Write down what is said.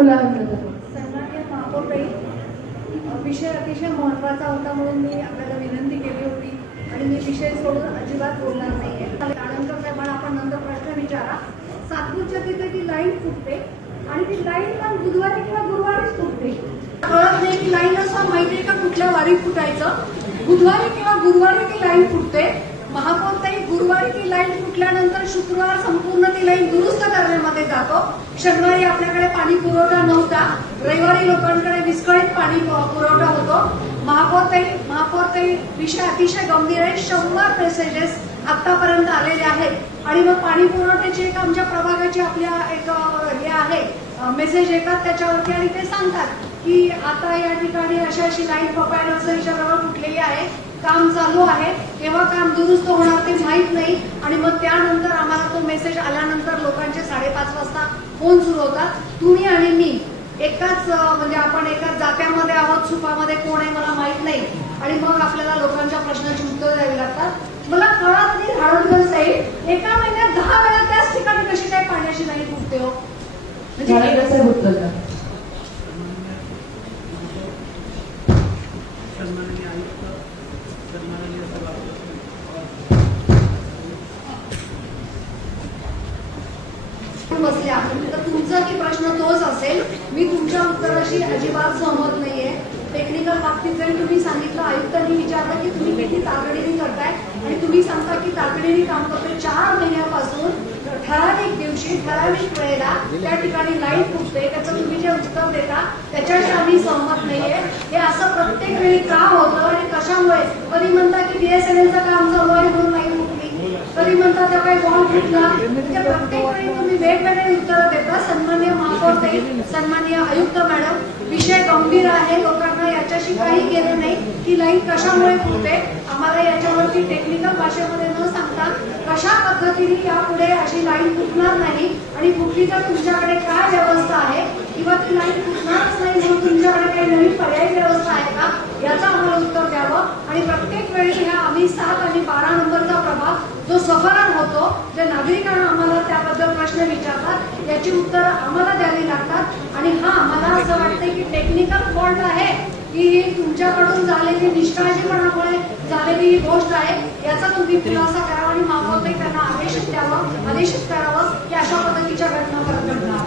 बोला. सन्माननीय महापौरताई, विषय अतिशय महत्त्वाचा होता म्हणून मी आपल्याला विनंती केली होती आणि मी विषय सोडून अजिबात बोलणार नाहीये. त्यानंतर प्रमाणे आपण नंतर प्रश्न विचारा. सातपूरच्या तिथे ती लाईन फुटते आणि ती लाईन पण बुधवारी किंवा गुरुवारीच फुटते. कळत नाही की लाईन असं माहितीये का कुठल्या वारी फुटायचं. बुधवारी किंवा गुरुवारी ती लाईन फुटते. महापौरताई, गुरुवारी ती लाईन फुटल्यानंतर शुक्रवार संपूर्ण ती लाईन दुरुस्त करण्यामध्ये जातो. शनिवारी आपल्याकडे पाणी पुरवठा नव्हता, रविवारी लोकांकडे विस्कळीत पाणी पुरवठा होतो. महापौरताई विषय अतिशय गंभीर आहे. 100 मेसेजेस आतापर्यंत आलेले आहेत आणि मग पाणी पुरवठ्याची एक आमच्या प्रभागाची आपल्या एक हे आहे मेसेज येतात त्याच्यावरती आणि ते सांगतात की आता या ठिकाणी अशी अशी लाईन पपाय नर्सरीच्या जवळ फुटलेली आहे, काम चालू आहे, केव्हा काम दुरुस्त होणार ते माहीत नाही. आणि मग त्यानंतर आम्हाला तो मेसेज आल्यानंतर लोकांचे 5:30 वाजता फोन सुरू होतात. तुम्ही आणि मी एकाच म्हणजे आपण एकाच जात्यामध्ये आहोत, सुपामध्ये कोण आहे मला माहित नाही आणि मग आपल्याला लोकांच्या प्रश्नाची उत्तर द्यावी लागतात. मला कळत नाही हाडोदकर साहेब, एका महिन्यात 10 वेळा त्याच ठिकाणी कशी काय पाण्याची लाईन फुटते हो? म्हणजे बसल्या तर तुमचाही प्रश्न तोच असेल. मी तुमच्या उत्तराशी अजिबात सहमत नाहीये. टेक्निकल बाबतीत जरी तुम्ही सांगितलं, आयुक्तांनी विचारलं की तुम्ही किती तातडीने करताय आणि तुम्ही सांगता की तातडीने काम करतोय. 4 महिन्यापासून ठराविक दिवशी ठराविक वेळेला त्या ठिकाणी लाईन फुटते. त्याचं तुम्ही जे उत्तर देता त्याच्याशी आम्ही सहमत नाहीये. हे असं प्रत्येक वेळी का होतं आणि कशामुळे? कधी म्हणता की BSNLचं काम चालू आहे म्हणून लाईन फुटली, कधी म्हणता त्या काही बॉम्ब फुटला. म्हणजे प्रत्येक वेळी तुम्ही वेगवेगळे उत्तर देता. सन्माननीय महापौरताई, सन्माननीय आयुक्त मॅडम, विषय गंभीर आहे. लोकांना याच्याशी काही घेणं नाही की लाईन कशामुळे फुटते. आम्हाला याच्यावरती टेक्निकल भाषेमध्ये न सांगता कशा पद्धतीने यापुढे अशी लाईन फुटणार नाही आणि फुटली तर तुमच्याकडे काय व्यवस्था आहे किंवा ती लाईन फुटणारच नाही म्हणून तुमच्याकडे काही नवीन पर्यायी व्यवस्था आहे का याचं आम्हाला उत्तर द्यावं. आणि प्रत्येक वेळी ह्या आम्ही 7 आणि 12 नंबरचा प्रभाग जो सफरान होतो, जे नागरिकांना आम्हाला त्याबद्दल प्रश्न विचारतात याची उत्तरं आम्हाला द्यावी लागतात. आणि हा आम्हाला असं वाटतं की टेक्निकल फॉल्ट आहे की ही तुमच्याकडून झालेली निष्काळजीपणामुळे झालेली ही गोष्ट आहे. याचा तुम्ही खुलासा करावा आणि महापौरताई त्यांना आदेशित करावं की अशा पद्धतीच्या घटना परत घडणार.